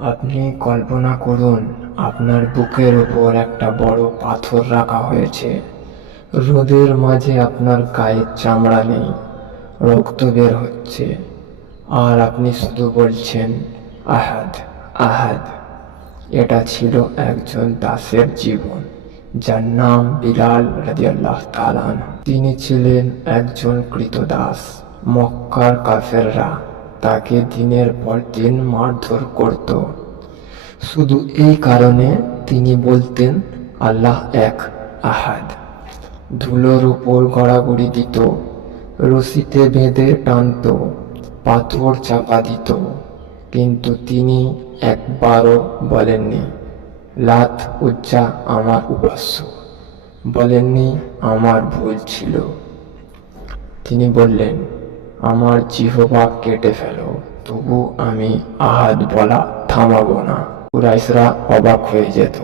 আপনি কল্পনা করুন, আপনার বুকের উপর একটা বড় পাথর রাখা হয়েছে। রোদের মাঝে আপনার গায়ের চামড়া নেই, রক্ত বের হচ্ছে। আর আপনি শুধু বলছেন, আহাদ আহাদ। এটা ছিল একজন দাসের জীবন, যার নাম বিলাল রাদিয়াল্লাহ তালান তিনি ছিলেন একজন কৃতদাস, মক্কার কাফেররা। তাকে দিনের পর দিন মারধর করত। শুধু এই কারণে তিনি বলতেন, আল্লাহ এক, আহাদ। ধুলোর উপর গড়াগড়ি দিত, রশিতে বেঁধে টানত, পাথর চাপা দিত। কিন্তু তিনি একবারও বলেননি, লাত উজ্জা আমার উপাস্য। বলেননি, আমার ভুল ছিল। তিনি বললেন আমার জিহবা কেটে ফেলো, তবু আমি আহাদ বলা থামাবো না। কুরাইশরা অবাক হয়ে যেত।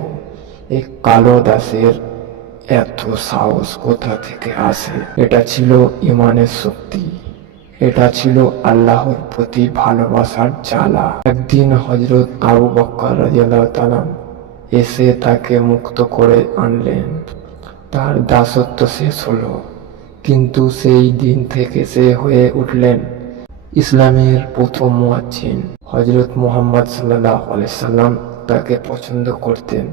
এই কালো দাসের এত সাহস কোথা থেকে আসে? এটা ছিল ইমানের শক্তি। এটা ছিল আল্লাহর প্রতি ভালোবাসার জ্বালা। একদিন হজরত আবু বক্কর রাজিয়াল্লাহ তালাম এসে তাকে মুক্ত করে আনলেন। তার দাসত্ব শেষ হলো। কিন্তু সেই দিন থেকে সে হয়ে উঠলেন ইসলামের প্রথম মুয়াজ্জিন। হজরত মুহাম্মদ সাল্লাহ সাল্লাম তাকে পছন্দ করতেন।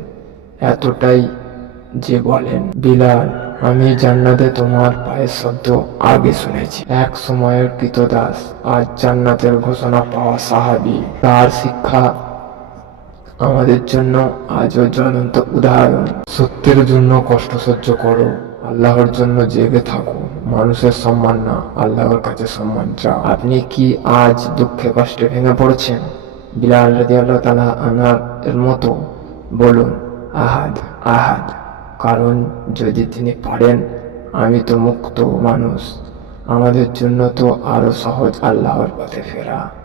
এতটাই যে বলেন, বিলাল, আমি জান্নাতে তোমার পায়ের শব্দ আগে শুনেছি। এক সময়ের কৃতদাস, আজ জান্নাতের ঘোষণা পাওয়া সাহাবি। তার শিক্ষা আমাদের জন্য আজও জ্বলন্ত উদাহরণ। সত্যের জন্য কষ্ট সহ্য করো, আল্লাহর জন্য জেগে থাকো। মানুষের সম্মান না, আল্লাহর কাছে সম্মান চাও। আপনি কি আজ দুঃখে, কষ্টে ভেঙে পড়েছেন? বিলাল রাজি আল্লাহ তালা আনার মতো বলুন, আহাদ আহাদ, কারণ যদি তিনি পারেন, আমি তো মুক্ত মানুষ। আমাদের জন্য তো আরও সহজ আল্লাহর পথে ফেরা।